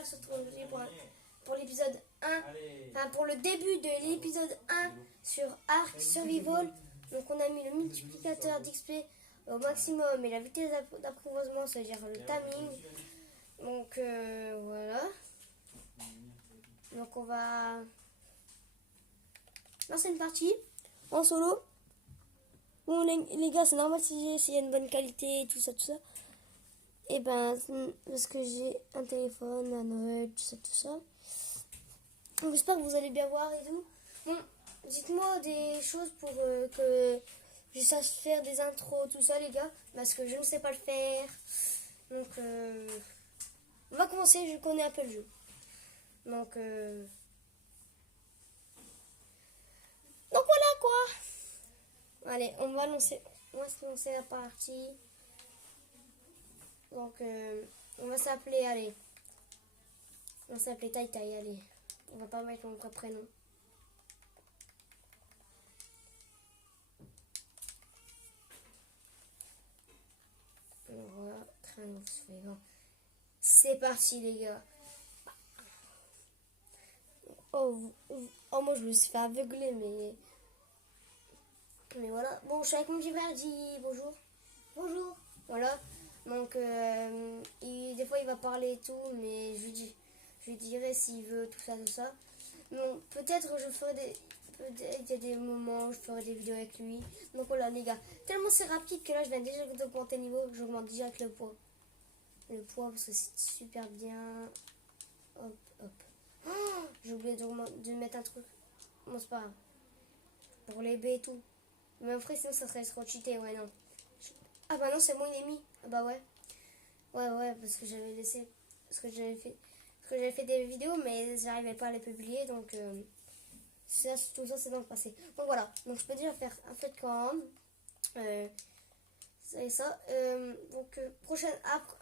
va se retrouver pour l'épisode 1, enfin pour le début de l'épisode 1 sur Ark Survival. Donc on a mis le multiplicateur d'XP au maximum et la vitesse d'apprivoisement, c'est-à-dire le timing. Donc voilà. Donc on va lancer une partie en solo. Bon les gars, c'est normal s'il y a une bonne qualité, tout ça. Et ben parce que j'ai un téléphone, un Android, tout ça. Donc j'espère que vous allez bien voir et tout. Bon, dites-moi des choses pour que je sache faire des intros, tout ça les gars, parce que je ne sais pas le faire. Donc on va commencer, je connais un peu le jeu. Donc voilà quoi. Allez, on va se lancer la partie. Donc on va s'appeler, allez. On va s'appeler Tai Tai, allez. On va pas mettre mon vrai prénom. Voilà, c'est parti les gars. Oh, moi je me suis fait aveugler, mais voilà. Bon, je suis avec mon petit frère, dis bonjour. Bonjour. Voilà. Donc des fois il va parler et tout, mais je lui dirai s'il veut tout ça. Donc peut-être il y a des moments où je ferai des vidéos avec lui. Donc voilà les gars, tellement c'est rapide que là je viens déjà d'augmenter le niveau, j'augmente déjà avec le poids. Le poids parce que c'est super bien. Hop. Oh, j'ai oublié de mettre un truc. Bon c'est pas grave. Pour les baies et tout. Mais après sinon ça serait trop cheaté, ouais non. Ah bah non c'est moi il est mis. Ah bah ouais. Ouais parce que j'avais laissé. Parce que j'avais fait des vidéos mais j'arrivais pas à les publier donc tout ça c'est dans le passé. Donc voilà. Donc je peux déjà faire un fait quand c'est ça. Donc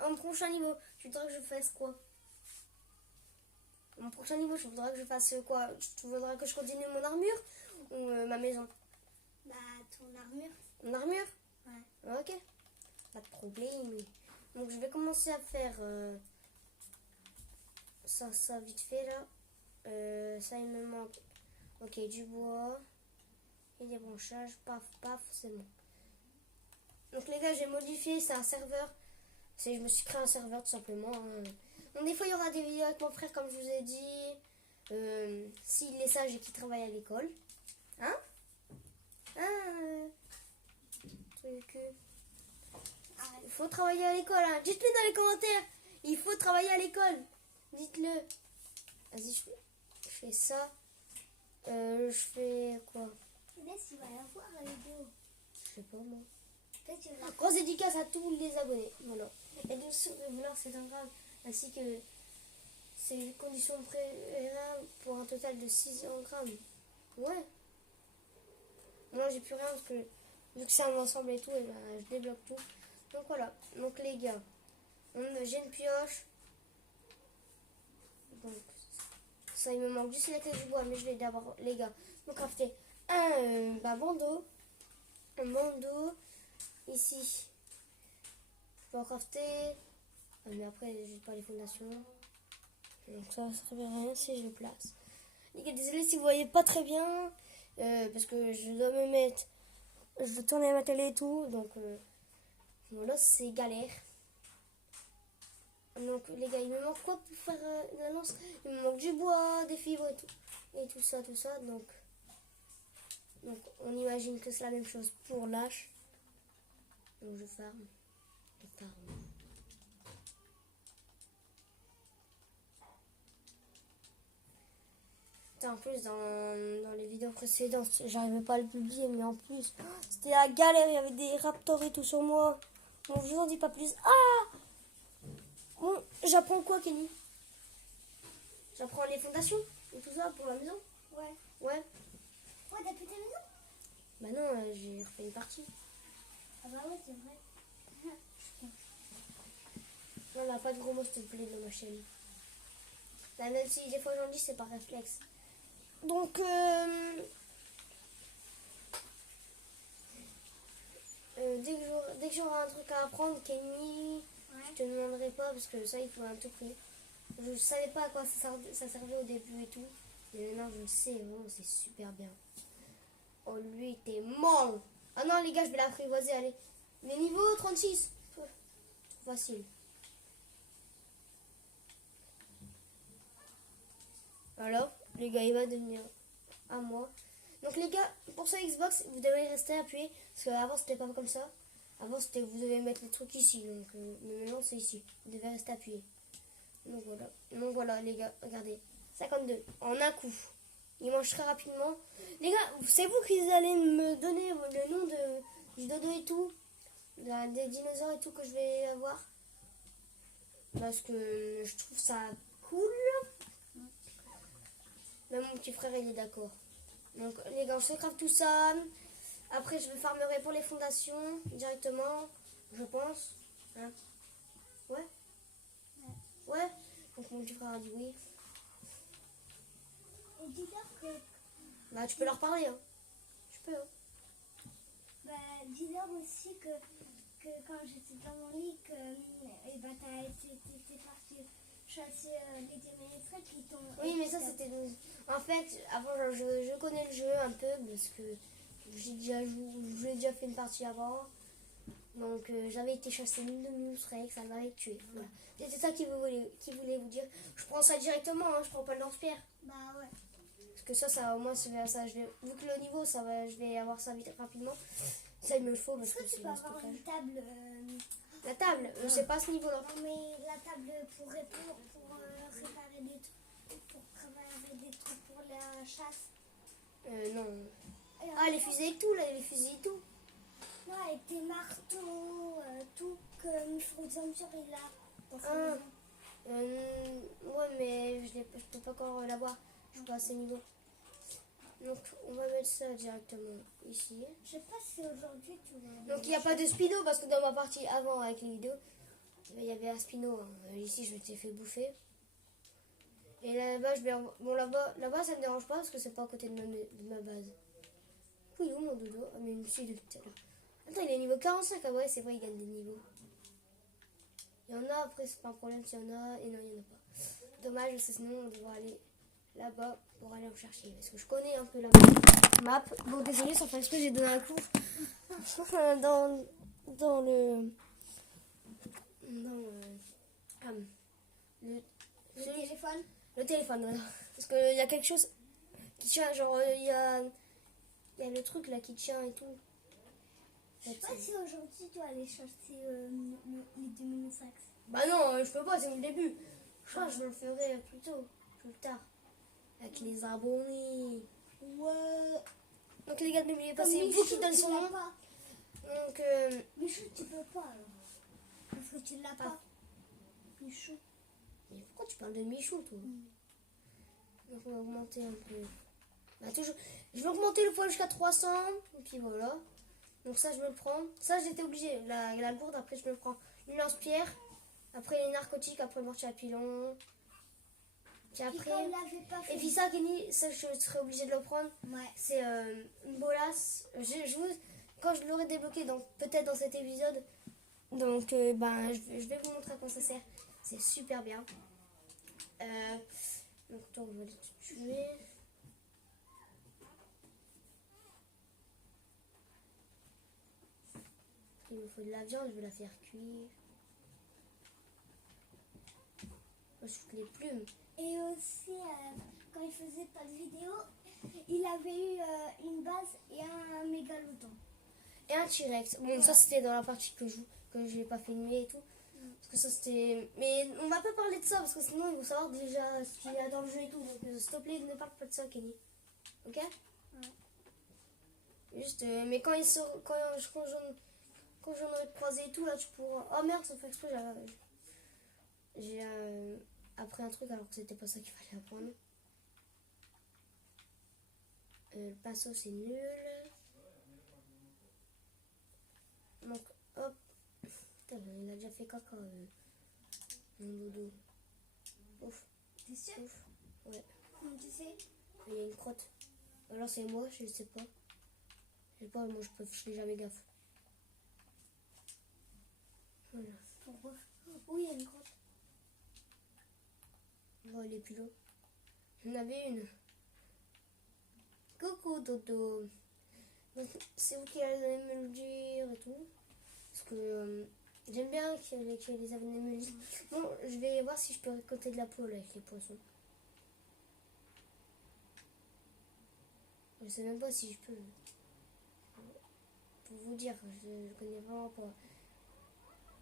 un prochain niveau, tu voudrais que je fasse quoi? Mon prochain niveau, je voudrais que je fasse quoi? Tu voudrais que je continue mon armure ou ma maison? Bah, ton armure. Mon armure? Ouais. Ok. Pas de problème. Donc, je vais commencer à faire ça vite fait là. Ça, il me manque. Ok, du bois et des branchages. Paf, c'est bon. Donc, les gars, j'ai modifié. C'est un serveur. Je me suis créé un serveur tout simplement. Donc, des fois, il y aura des vidéos avec mon frère, comme je vous ai dit. S'il est sage et qu'il travaille à l'école. Hein? Il faut travailler à l'école. Hein. Dites-le dans les commentaires. Il faut travailler à l'école. Dites-le. Vas-y, je fais ça. Je fais quoi? Laisse, il va y avoir la vidéo. Je sais pas moi. Grosse dédicace à tous les abonnés. Voilà. Et de soutenir cet Instagram ainsi que ses conditions préalables pour un total de 600 grammes. Ouais. Moi j'ai plus rien parce que vu que c'est un ensemble et tout, et ben, je débloque tout. Donc voilà. Donc les gars, j'ai une pioche. Donc ça il me manque juste la clé du bois, mais je vais d'abord les gars. Donc crafter un bandeau. Un bandeau. Ici. Je peux en crafter. Ah, mais après j'ai pas les fondations. Donc ça servirait à rien si je le place. Les gars, désolé si vous voyez pas très bien. Parce que je dois me mettre. Je dois tourner ma télé et tout. Donc voilà, c'est galère. Donc les gars, il me manque quoi pour faire la lance? Il me manque du bois, des fibres et tout ça. Donc on imagine que c'est la même chose pour l'âche. Donc je farme. En plus, dans les vidéos précédentes, j'arrivais pas à le publier, mais en plus, c'était la galère, il y avait des raptors et tout sur moi. Bon, je vous en dis pas plus. Ah! Bon, j'apprends quoi, Kenny? J'apprends les fondations et tout ça pour la maison? Ouais. Ouais, t'as fait ta maison? bah non, j'ai refait une partie. Ah bah ouais, c'est vrai. Non, là, pas de gros mots, s'il te plaît, dans ma chaîne. Là, même si des fois j'en dis, c'est par réflexe. Donc, dès que j'aurai un truc à apprendre, Kenny, je te demanderai pas parce que ça, il faut un tout prix. Je savais pas à quoi ça servait au début et tout. Mais maintenant je le sais, vraiment c'est super bien. Oh lui il était mort. Ah non les gars je vais l'apprivoiser, allez. Mais niveau 36. Trop facile. Alors les gars il va devenir à moi. Donc les gars, pour ce Xbox, vous devez rester appuyé. Parce qu'avant c'était pas comme ça. Avant c'était vous devez mettre les trucs ici. Donc mais maintenant c'est ici. Vous devez rester appuyé. Donc voilà les gars, regardez. 52 en un coup. Il mange très rapidement. Les gars, c'est vous qui allez me donner le nom du dodo et tout. Des dinosaures et tout que je vais avoir. Parce que je trouve ça cool. Même mon petit frère il est d'accord. Donc les gars, je craft tout ça. Après je vais farmerai pour les fondations directement. Je pense. Hein? Ouais. Ouais. Donc mon petit frère a dit oui. Et dis-leur que... Bah tu peux leur parler hein. Tu peux hein. Bah, dis-leur aussi que quand j'étais dans mon lit, que bah, t'es parti chasser les démons électriques qui t'ont... Oui mais ça c'était... En fait, avant je connais le jeu un peu parce que j'ai déjà fait une partie avant. Donc j'avais été chasser l'une de mes Rex, ça m'avait tué. Voilà. C'était ça qu'il voulait vous dire. Je prends ça directement, hein, je prends pas le lance-pierre. Bah ouais. Parce que ça au moins, ça, vu que le niveau, je vais avoir ça vite rapidement. Ça, il me le faut parce Est-ce que tu peux le avoir stockage. une table La table, c'est pas ce niveau-là. Non mais la table pour réparer des trucs, pour la chasse. Non. Et Ah, les fusées et tout, là, les fusils et tout. non, avec tes marteaux, tout que Frozen il a dans sa Ah. maison. Ouais, mais je peux pas encore l'avoir. Je suis pas à ce niveau. Donc, on va mettre ça directement ici. Je sais pas si aujourd'hui tu vas... Donc, il n'y a pas de Spino parce que dans ma partie avant avec les vidéos, il y avait un Spino. Hein. Ici, je m'étais fait bouffer. Et là-bas, bon, là-bas, ça me dérange pas parce que c'est pas à côté de ma base. Oui, où mon dodo? Ah, mais monsieur de tout à l'heure. Attends, il est niveau 45. Ah ouais, c'est vrai, il gagne des niveaux. Il y en a, après, c'est pas un problème s'il y en a. Et non, il y en a pas. Dommage, parce que sinon, on devrait aller là-bas pour aller en chercher. Parce que je connais un peu la map. Bon, désolé, sans faire exprès, j'ai donné un coup dans le téléphone. Le téléphone, voilà. Parce qu'il y a quelque chose qui tient, genre, il y a le truc là qui tient et tout. Je sais pas si aujourd'hui tu vas aller chercher les 2005. Bah non, je peux pas, c'est le début. Je crois que je le ferai plus tôt, plus tard. Avec les abonnés. Ouais. Donc les gars, n'oubliez pas, c'est vous qui donnez son nom. Donc, Michou, tu peux pas alors. Parce que tu l'as pas. Michou. mais pourquoi tu parles de Michou, toi? Donc on va augmenter un peu. Bah, toujours. Je vais augmenter le poids jusqu'à 300. Et puis voilà. Donc ça, je me le prends. Ça, j'étais obligée. La gourde, après, je me le prends. Une lance-pierre. Après, les narcotiques. Après, le mortier à pilon. Puis après... Et puis ça, Kenny, ça, je serais obligée de le prendre. Ouais. C'est une bolasse. Quand je l'aurai débloqué, peut-être dans cet épisode. Donc, ben, je vais vous montrer à quoi ça sert. C'est super bien. Donc, on va les tuer. Il me faut de la viande, je vais la faire cuire. Je shoot les plumes. Et aussi, quand il faisait pas de vidéo, il avait eu une base et un mégalodon. Et un T-Rex. Bon, ça c'était dans la partie que je n'ai pas filmé et tout. Parce que ça c'était... Mais on va pas parler de ça parce que sinon ils vont savoir déjà ce qu'il y a dans le jeu et tout. Donc s'il te plaît, ne parle pas de ça, Kenny. Ok? Ouais. Juste, mais quand j'en aurai croisé et tout, là tu pourras... Oh merde, ça fait exprès, j'ai appris un truc alors que c'était pas ça qu'il fallait apprendre. Le pinceau c'est nul. Donc hop. Putain, il a déjà fait caca mon dodo. Ouf. T'es sûr? Ouf. Ouais. Comment tu sais? Il y a une crotte. Alors c'est moi, je sais pas. Je sais pas, moi je fais jamais gaffe. Voilà. Pourquoi? Oui, il y a une crotte. des pigeons. J'en avais une. Coucou Dodo. Donc, c'est vous qui allez me le dire et tout. Parce que j'aime bien que les abonnés me le disent. Bon, je vais voir si je peux récolter de la peau là, avec les poissons. Je sais même pas si je peux. Pour vous dire, je connais vraiment pas.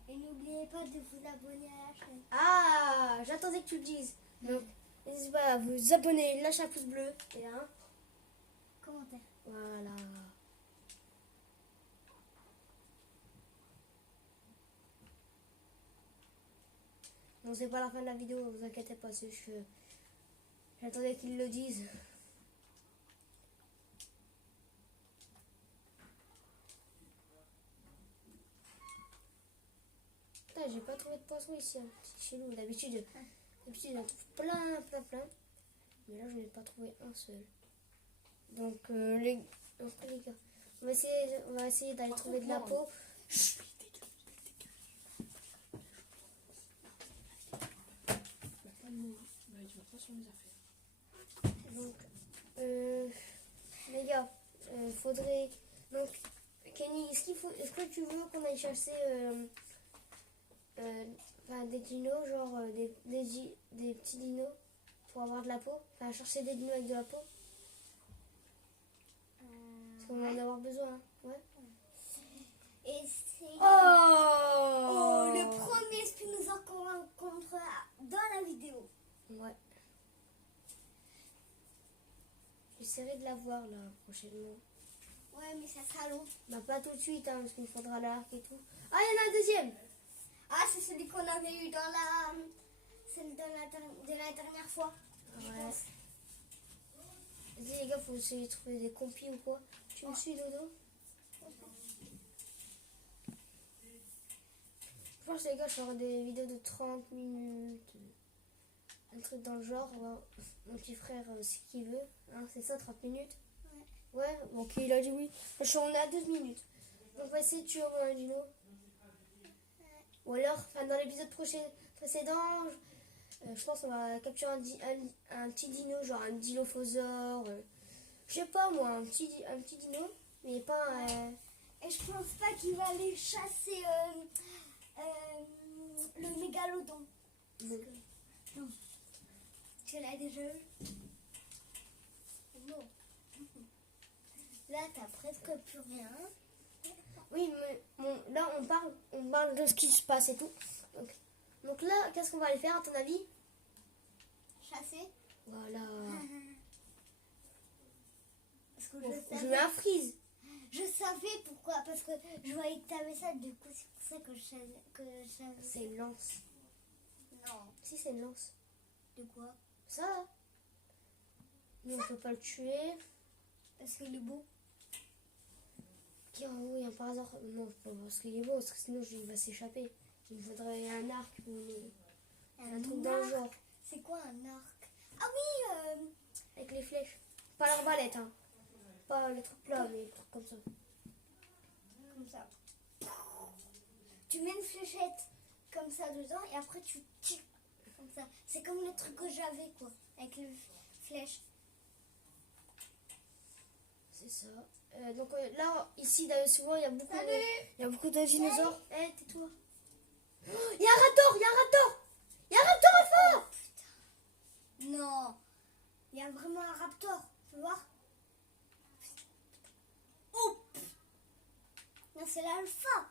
Et n'oubliez pas de vous abonner à la chaîne. Ah, j'attendais que tu le dises. Donc, n'hésitez pas à vous abonner, lâchez un pouce bleu et un Commentaire. voilà. Non, c'est pas la fin de la vidéo, vous inquiétez pas, c'est juste que j'attendais qu'ils le disent. Putain, j'ai pas trouvé de poisson ici, hein. C'est chez nous. D'habitude, j'en trouve plein. Mais là, je n'ai pas trouvé un seul. Donc, les gars, on va essayer d'aller trouver de la peau. Donc, les gars, faudrait. Donc, Kenny, est-ce que tu veux qu'on aille chasser des dinos, genre des petits dinos pour avoir de la peau? Enfin, chercher des dinos avec de la peau? Parce qu'on va en avoir besoin, hein. Ouais. Et c'est Oh, le premier Spinosaure qu'on rencontre dans la vidéo. Ouais. J'essaierai de la voir là prochainement. Ouais, mais ça sera long. Bah pas tout de suite, hein, parce qu'il faudra l'arc et tout. Ah, il y en a un deuxième. Ah, c'est celui qu'on avait eu dans celle de la dernière fois. Je Ouais. pense. Vas-y les gars, faut essayer de trouver des compis ou quoi. Tu me suis, Dodo? Je pense les gars, je ferai des vidéos de 30 minutes. Un truc dans le genre. Mon petit frère, ce qu'il veut. Hein, c'est ça, 30 minutes? Ouais, ok, il a dit oui. On est à 12 minutes. Donc on va essayer de tuer au moins un dino. Ou alors, dans l'épisode précédent, je pense qu'on va capturer un petit dino, genre un dilophosaure. Je sais pas moi, un petit dino, mais pas un... Et je pense pas qu'il va aller chasser le mégalodon. Non. Non. Tu l'as déjà eu? Non. Là, t'as presque plus rien. Oui, mais bon, là on parle de ce qui se passe et tout. Donc là, qu'est-ce qu'on va aller faire à ton avis? Chasser? Voilà. Parce que Je mets un freeze. Je savais pourquoi, parce que je voyais que t'avais ça, du coup c'est pour ça que je savais. C'est une lance. Non. Si, c'est une lance. De quoi? Ça, là. Nous, on peut pas le tuer. Parce qu'il est beau. Qui en haut, il y a un par hasard. Non, pas parce qu'il est beau, parce que sinon il va s'échapper. Il me faudrait un arc ou un truc dans le genre. C'est quoi un arc? Ah oui, Avec les flèches. Pas l'arbalète, hein. Pas les trucs plats, mais les trucs comme ça. comme ça. Tu mets une fléchette comme ça dedans et après tu tires comme ça. C'est comme le truc que j'avais quoi, avec les flèches. C'est ça. Donc là, ici, souvent, il y a beaucoup de dinosaures. Eh, tais-toi. Oh, il y a un raptor, il y a un raptor. Il y a un raptor alpha. Non, il y a vraiment un raptor, tu vois. Oh, non, c'est l'alpha.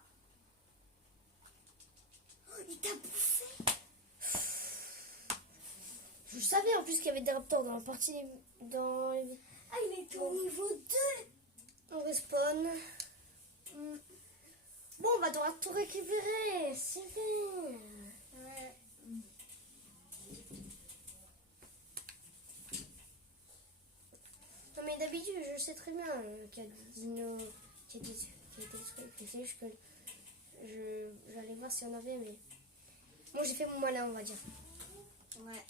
Oh, il t'a bouffé. Je savais en plus qu'il y avait des raptors dans la partie dans les... Ah, il est au niveau 2. On respawn. Bon, on va devoir tout récupérer. C'est vrai. Ouais. Non mais d'habitude, je sais très bien qu'il y a des dinos qui a été détruits. C'est juste que j'allais voir s'il y en avait, mais... Moi, j'ai fait mon malin, on va dire. Ouais.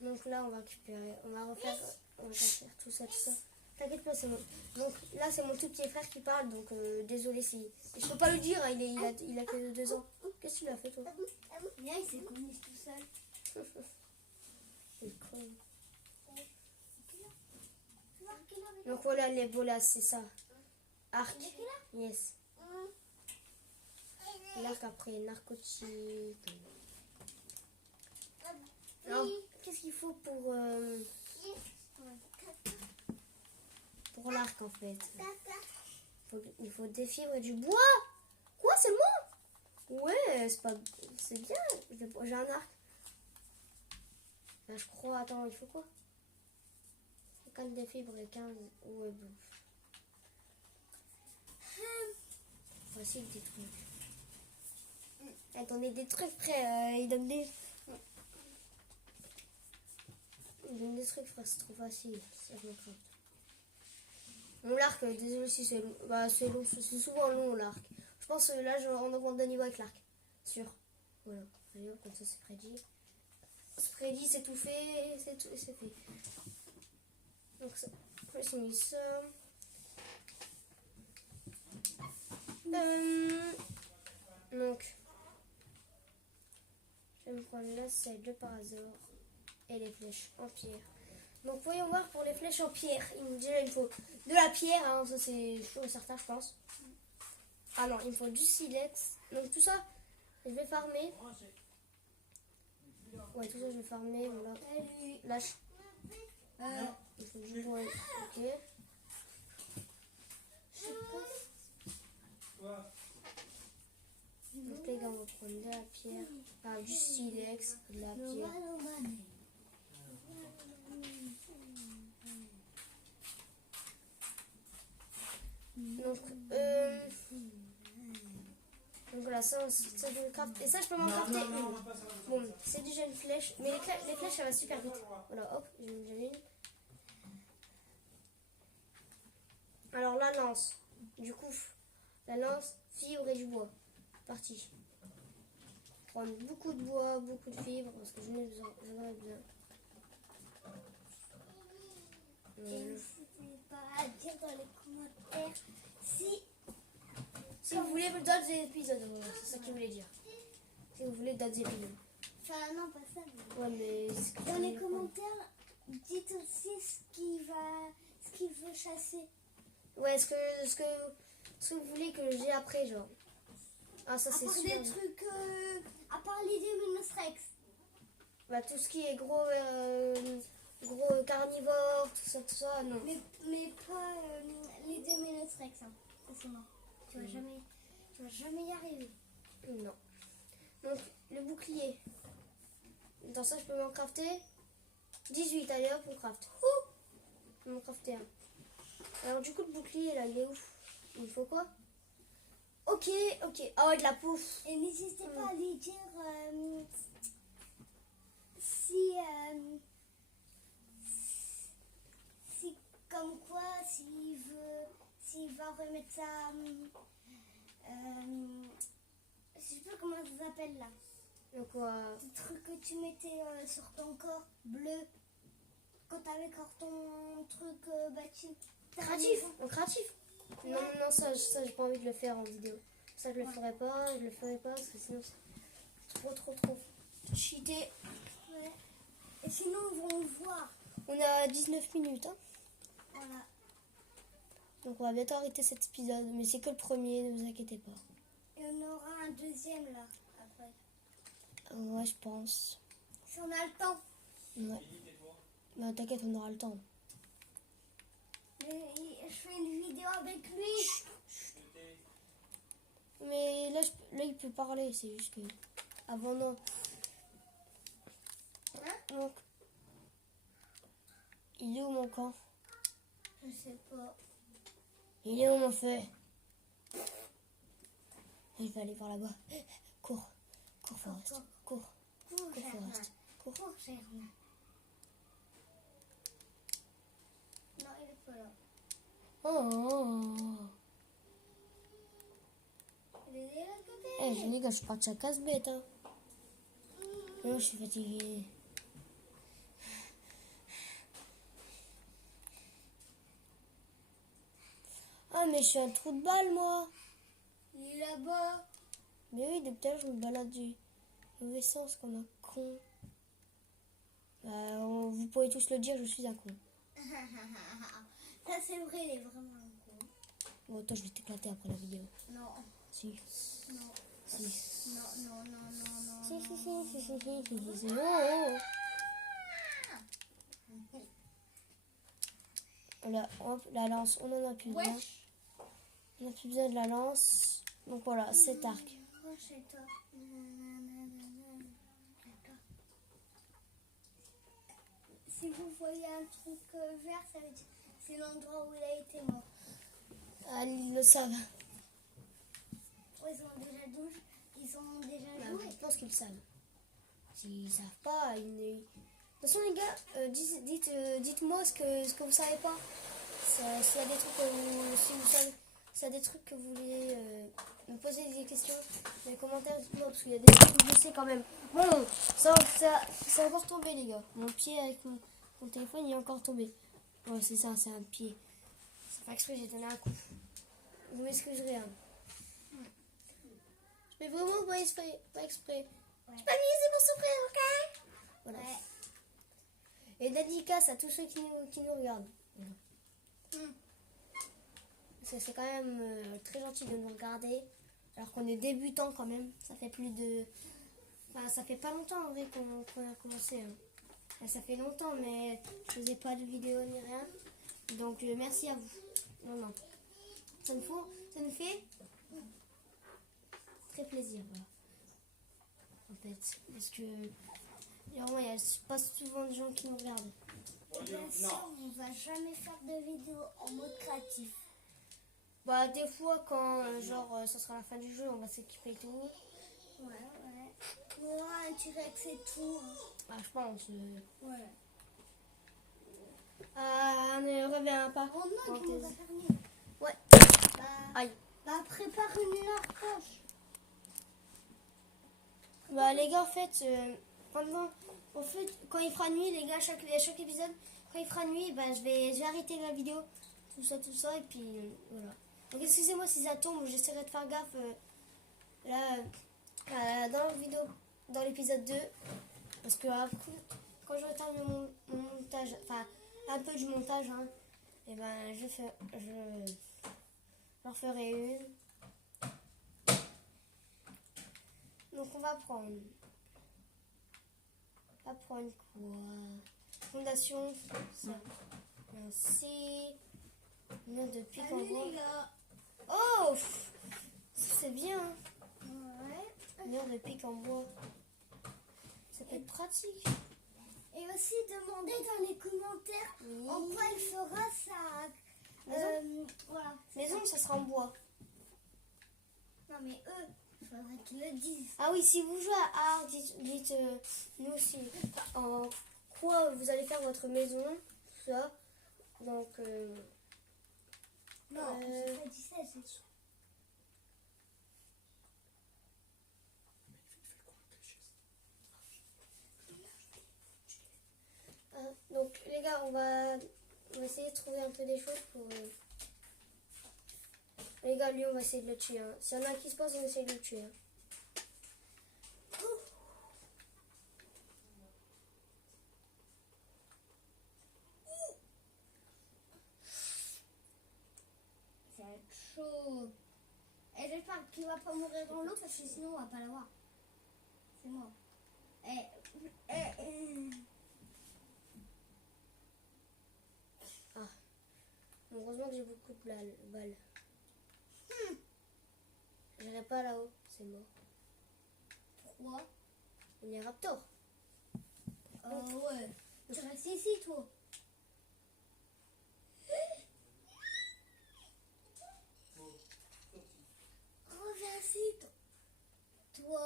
Donc là, on va récupérer, on va refaire tout ça. T'inquiète pas, c'est bon. Donc là, c'est mon tout petit frère qui parle, donc désolé si... Je peux pas le dire, hein, il a que 2 ans. Qu'est-ce que tu as fait, toi? Bien, il s'est connu tout seul. Donc voilà les bolas, c'est ça. Arc. Yes. L'arc après, narcotique. Alors, qu'est-ce qu'il faut pour l'arc en fait? Il faut des fibres et du bois. Quoi, c'est moi? Ouais, c'est bien. J'ai un arc. Là, je crois, attends, il faut quoi? 50 des fibres et 15. Ouais, bon. Voici des trucs. Attendez, des trucs, frère. Il donne des trucs, frère, c'est trop facile. Ça, je me crains. Mon l'arc, désolé si c'est long. Bah, c'est long, c'est souvent long l'arc. Je pense que là, on augmente de niveau avec l'arc. Sûr. Voilà. Allez, comme ça, c'est prédit. C'est prédit, c'est tout fait. C'est fait. Donc, ça. J'ai mis ça. Donc, je vais me prendre la selle de parasor et les flèches en pierre. Donc, voyons voir pour les flèches en pierre. Déjà, il me faut de la pierre, hein, ça c'est chaud et certain, je pense. Ah non, il me faut du silex. Donc, tout ça, je vais farmer. Ouais, tout ça, je vais farmer. Voilà. Lâche. Il faut du bois. Ok. Donc les gars, on va prendre de la pierre, du silex, de la pierre. Donc voilà, ça je vais crafter. Et ça, je peux m'en crafter une. Bon, c'est déjà une flèche. Mais les flèches, ça va super vite. Voilà, hop, j'ai déjà une. Alors la lance. Du coup, la lance, fibre et du bois. Parti. Prendre beaucoup de bois, beaucoup de fibres parce que j'en ai besoin. N'hésitez pas à dire dans les commentaires si vous voulez d'autres épisodes, c'est ça qu'il voulait dire. Si vous voulez d'autres épisodes. Enfin non, pas ça. Mais... Ouais, mais dans les commentaires, dites aussi ce qu'il veut chasser. Ouais, ce que vous voulez que j'ai après, genre. Ah, ça c'est sûr. Des trucs, à part les Démonorex. Bah, tout ce qui est gros carnivore, tout ça, non. Mais pas les Démonorex, hein. Ça c'est mort. Tu vas jamais y arriver. Non. Donc, le bouclier. Dans ça, je peux m'en crafter 18, allez hop, on craft. On m'en crafter un. Alors, du coup, le bouclier, là, il est où? Il faut quoi? Ok. Ah ouais, de la peau. Et n'hésitez pas à lui dire si comme quoi, s'il va remettre ça, je sais pas comment ça s'appelle là. Donc quoi? Le truc que tu mettais sur ton corps bleu quand t'avais encore ton truc bâti. Créatif. Non, ça j'ai pas envie de le faire en vidéo. Ça, je le ferai pas, parce que sinon c'est trop cheaté. Ouais. Et sinon, ils vont le voir. On a 19 minutes, hein. Voilà. Donc on va bientôt arrêter cet épisode, mais c'est que le premier, ne vous inquiétez pas. Et on aura un deuxième là, après. Ouais, je pense. Si on a le temps. Ouais. Bah t'inquiète, on aura le temps. Mais je fais une vidéo avec lui. Mais là, il peut parler, c'est juste que... Avant, non. Donc, il est où mon camp? Je sais pas. Il est où mon feu? Il va aller par là-bas. Cours, Forest. Cours, Forest. Cours, Germain. Non, il est pas là. Oh. Il est de l'autre côté. Eh, je dis que je suis partie à casse-bête, hein. Non, je suis fatiguée. Ah, mais je suis un trou de balle, moi. Il est là-bas. Mais oui, depuis tout à l'heure, je me balade du mauvais sens comme un con. Bah, vous pouvez tous le dire, je suis un con. Ça, c'est vrai, il est vraiment un con. Bon, toi, je vais t'éclater après la vidéo. Non. Si. Non. Si. Non, non, non, non, non. Si, si, si, si, si, si, si. Là, hop, la lance, on en a plus besoin. Wesh. On a plus besoin de la lance. Donc voilà, cet arc. Oh, chez toi. Si vous voyez un truc vert, ça veut dire que c'est l'endroit où il a été mort. Ah, ils le savent. Ils ont déjà douche. Ils ont déjà Bah, joué. je pense qu'ils le savent. S'ils savent pas, ils ne... De toute façon, les gars, dites-moi ce que vous savez pas. S'il y a des trucs que vous, si vous savez, s'il y a des trucs que vous voulez me poser des questions dans les commentaires, dites-moi parce qu'il y a des trucs que je sais quand même. Bon, ça c'est encore tombé, les gars. Mon pied avec mon téléphone, il est encore tombé. Ouais, c'est ça, c'est un pied. C'est pas exprès, j'ai donné un coup. Vous m'excuserez. Hein. Je fais vraiment pas exprès. Pas exprès. Ouais. Je pas mis, c'est pour souffrir, ok? Voilà. Ouais. Et dédicace à tous ceux qui nous regardent. Voilà. C'est quand même très gentil de nous regarder. Alors qu'on est débutant quand même. Ça fait plus de... Enfin, ça fait pas longtemps en vrai qu'on a commencé. Hein. Enfin, ça fait longtemps, mais je faisais pas de vidéo ni rien. Donc merci à vous. Non, non. Ça me fait très plaisir. Voilà. En fait. Parce que vraiment, il n'y a pas souvent de gens qui nous regardent. Bien sûr, on va jamais faire de vidéo en mode créatif. Bah, des fois, quand ça sera la fin du jeu, on va s'équiper et tout. Ouais. Ouais, un T-Rex et tout. Ah, je pense. Ouais. Ah, ne reviens pas. Oh non, Quand tu nous t'es- as fermé. Ouais. Bah, Aïe. prépare une large. Bah, les gars, en fait, quand il fera nuit, les gars, chaque épisode, quand il fera nuit, bah, je vais arrêter la vidéo. Tout ça, et puis voilà. Donc, excusez-moi si ça tombe, j'essaierai de faire gaffe là, dans l'épisode 2. Parce que quand j'aurai terminé mon montage, enfin, un peu du montage, hein, et ben, je en ferai une. Donc, on va prendre quoi? Fondation, ça. Ainsi. Mur de pique en bois. Les gars. Oh! C'est bien. Hein. Ouais. Mur de pique en bois. Ça peut être pratique. Et aussi demander dans les commentaires Oui. en quoi il fera sa voilà. Maison, ça sera en bois. Non mais eux, il faudrait qu'ils le disent. Ah oui, si vous jouez à Art, dites nous aussi en quoi vous allez faire votre maison, tout ça. Donc, Non, j'ai pas dit ça, c'est sûr. donc les gars, on va essayer de trouver un peu des choses pour... Les gars, lui, on va essayer de le tuer. Hein. S'il y en a qui se passe, on essaie de le tuer. Hein. Ça va être chaud. Et j'espère qu'il va pas mourir dans l'eau parce que sinon on va pas l'avoir. C'est moi. Ah. Heureusement que j'ai beaucoup de balles. J'irai pas là-haut, c'est mort. Pourquoi? Il y a Raptor. Ouais. Tu restes ici, toi. Reviens ici, toi.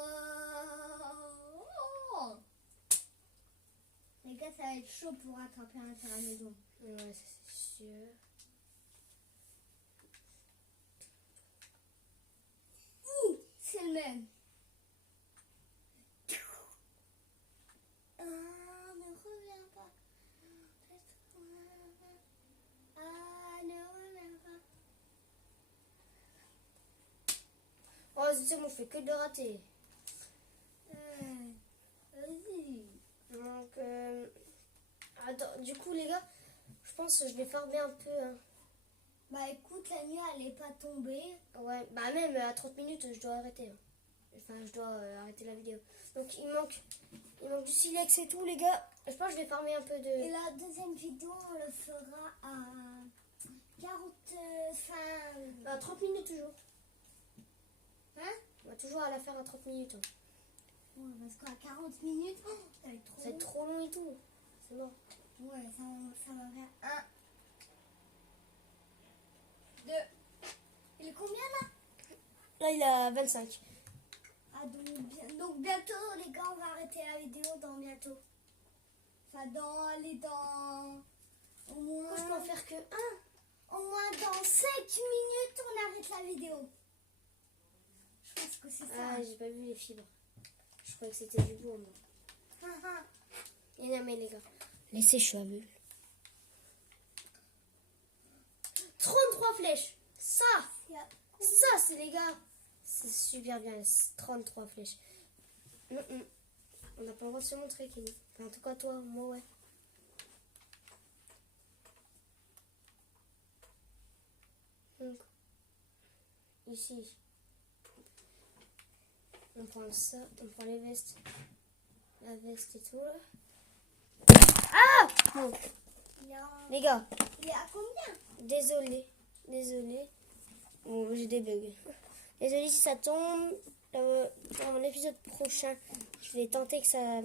Oh. Les gars, ça va être chaud pour attraper un tyrannosaure. Ouais, ça, c'est sûr. C'est le même. Ne reviens pas. Ne reviens pas. Oh, c'est bon, je fais que de rater. Vas-y. Donc, attends, du coup, les gars, je pense que je vais farmer un peu. Hein. Bah écoute, la nuit elle est pas tombée. Ouais, bah même à 30 minutes, je dois arrêter. Hein. Enfin, je dois arrêter la vidéo. Donc il manque du silex et tout, les gars. Je pense que je vais farmer un peu de... Et la deuxième vidéo, on le fera à 40... À 30 minutes toujours. Hein? On va toujours à la faire à 30 minutes. Hein. Ouais, parce qu'à 40 minutes, ça va être trop Ça va être trop long et tout. C'est mort. Ouais, ça va faire 1, 2. Il est combien là? Là, il a 25. Ah, donc bientôt, les gars, on va arrêter la vidéo dans bientôt. Enfin, dans au moins... Je peux en faire que un. Au moins dans 5 minutes, on arrête la vidéo. Je pense que c'est ça. Ah, j'ai pas vu les fibres. Je croyais que c'était du bois, moi. Et non, mais les gars, laissez, je suis aveugle. 33 flèches. Ça, c'est les gars. C'est super bien, 33 flèches. On n'a pas le droit de se montrer, Kenny. Enfin, en tout cas, toi, moi, ouais. Donc, ici, on prend ça, on prend les vestes. La veste et tout, là. Ah bon. Les gars, Il est à combien? désolé. Bon, j'ai des bugs. Désolé si ça tombe. Dans mon épisode prochain, je vais tenter que ça...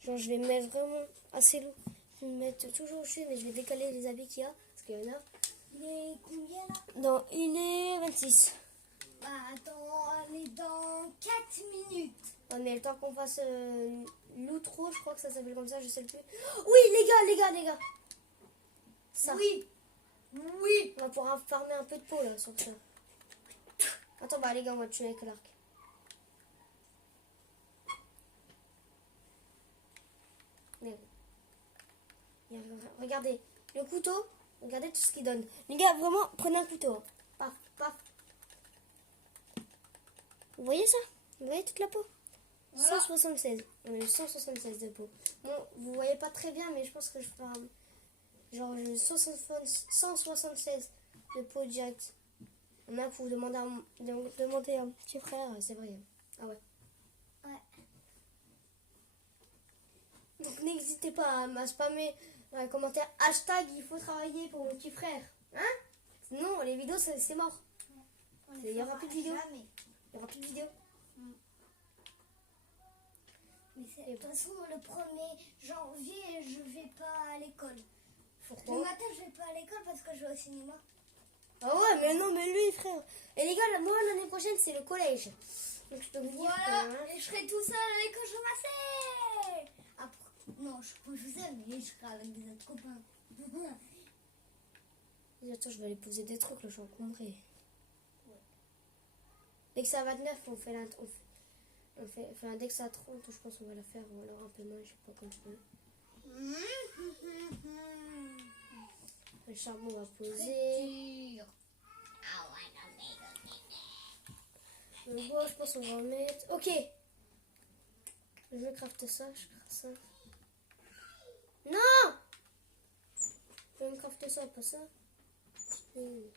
Genre, je vais me mettre vraiment assez lourd. Je vais me mettre toujours au dessus, mais je vais décaler les habits qu'il y a. Parce qu'il y en a. Il est combien là? Non, il est 26. Bah attends, on est dans 4 minutes. Ouais, mais le temps qu'on fasse l'outro, je crois que ça s'appelle comme ça, je sais plus. Oui, les gars. Ça. Oui. On va pouvoir farmer un peu de peau là sur ça. Attends, bah les gars, on va tuer avec l'arc. Regardez, le couteau, regardez tout ce qu'il donne. Les gars, vraiment, prenez un couteau. Paf, paf. Vous voyez ça? Vous voyez toute la peau? Voilà. 176. On a eu 176 de peau. Bon, vous voyez pas très bien, mais je pense que je ferai genre 176 de peau direct. On a pour demander à un petit frère, c'est vrai. Ah ouais. Donc n'hésitez pas à spammer dans les commentaires hashtag il faut travailler pour mon petit frère. Hein? Sinon les vidéos c'est mort. Il n'y aura plus de vidéos. Il n'y aura plus de vidéos. Mais de toute façon le 1er janvier je vais pas à l'école. Pourquoi? Le matin je vais pas à l'école parce que je vais au cinéma. Ah ouais mais non mais lui frère. Et les gars moi l'année prochaine c'est le collège. Donc je peux vous dire voilà, que, et je serai tout seul à l'école je m'assais. Non, je suis pas tout seul, mais je serai avec des autres copains. Attends, je vais aller poser des trucs là, je suis encombrée. Ouais. Dès que c'est à 29, on fait enfin, dès que c'est à 30, je pense qu'on va la faire, ou alors un peu moins, je sais pas comme je veux. Le charbon va poser. Le bois, je pense qu'on va en mettre. Ok. Je vais crafter ça, je craft ça. Non! Je vais me crafter ça, pas ça. Il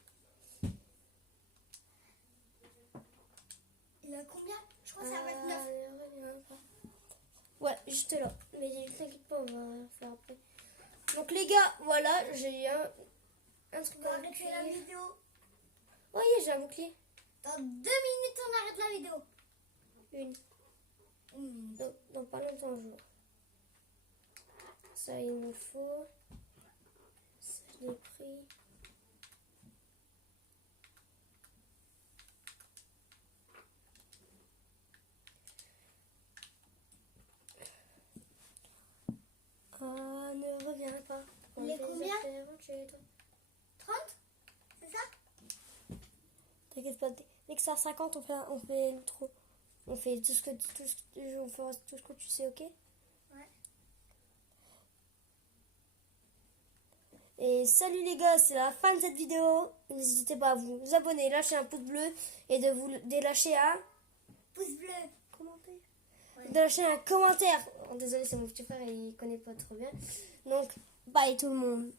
a combien? Je crois que c'est à 29. Ouais, juste là. Mais t'inquiète pas, on va faire après. Donc les gars, voilà, j'ai un truc On va arrêter la vidéo. Oui, j'ai un bouclier. Dans 2 minutes, on arrête la vidéo. Une. Dans pas longtemps, je vois. Ça, il nous faut. Ça, je l'ai pris. Ne reviens pas. Il est combien? 30? C'est ça? T'inquiète pas, dès que c'est à 50, on fait l'outro. On fait tout ce que tu sais, ok? Ouais. Et salut les gars, c'est la fin de cette vidéo. N'hésitez pas à vous abonner, lâcher un pouce bleu et de vous lâcher un pouce bleu. Commentaire. Ouais. De lâcher un commentaire. Oh, désolé, c'est mon petit frère et il connaît pas trop bien. Donc, bye tout le monde.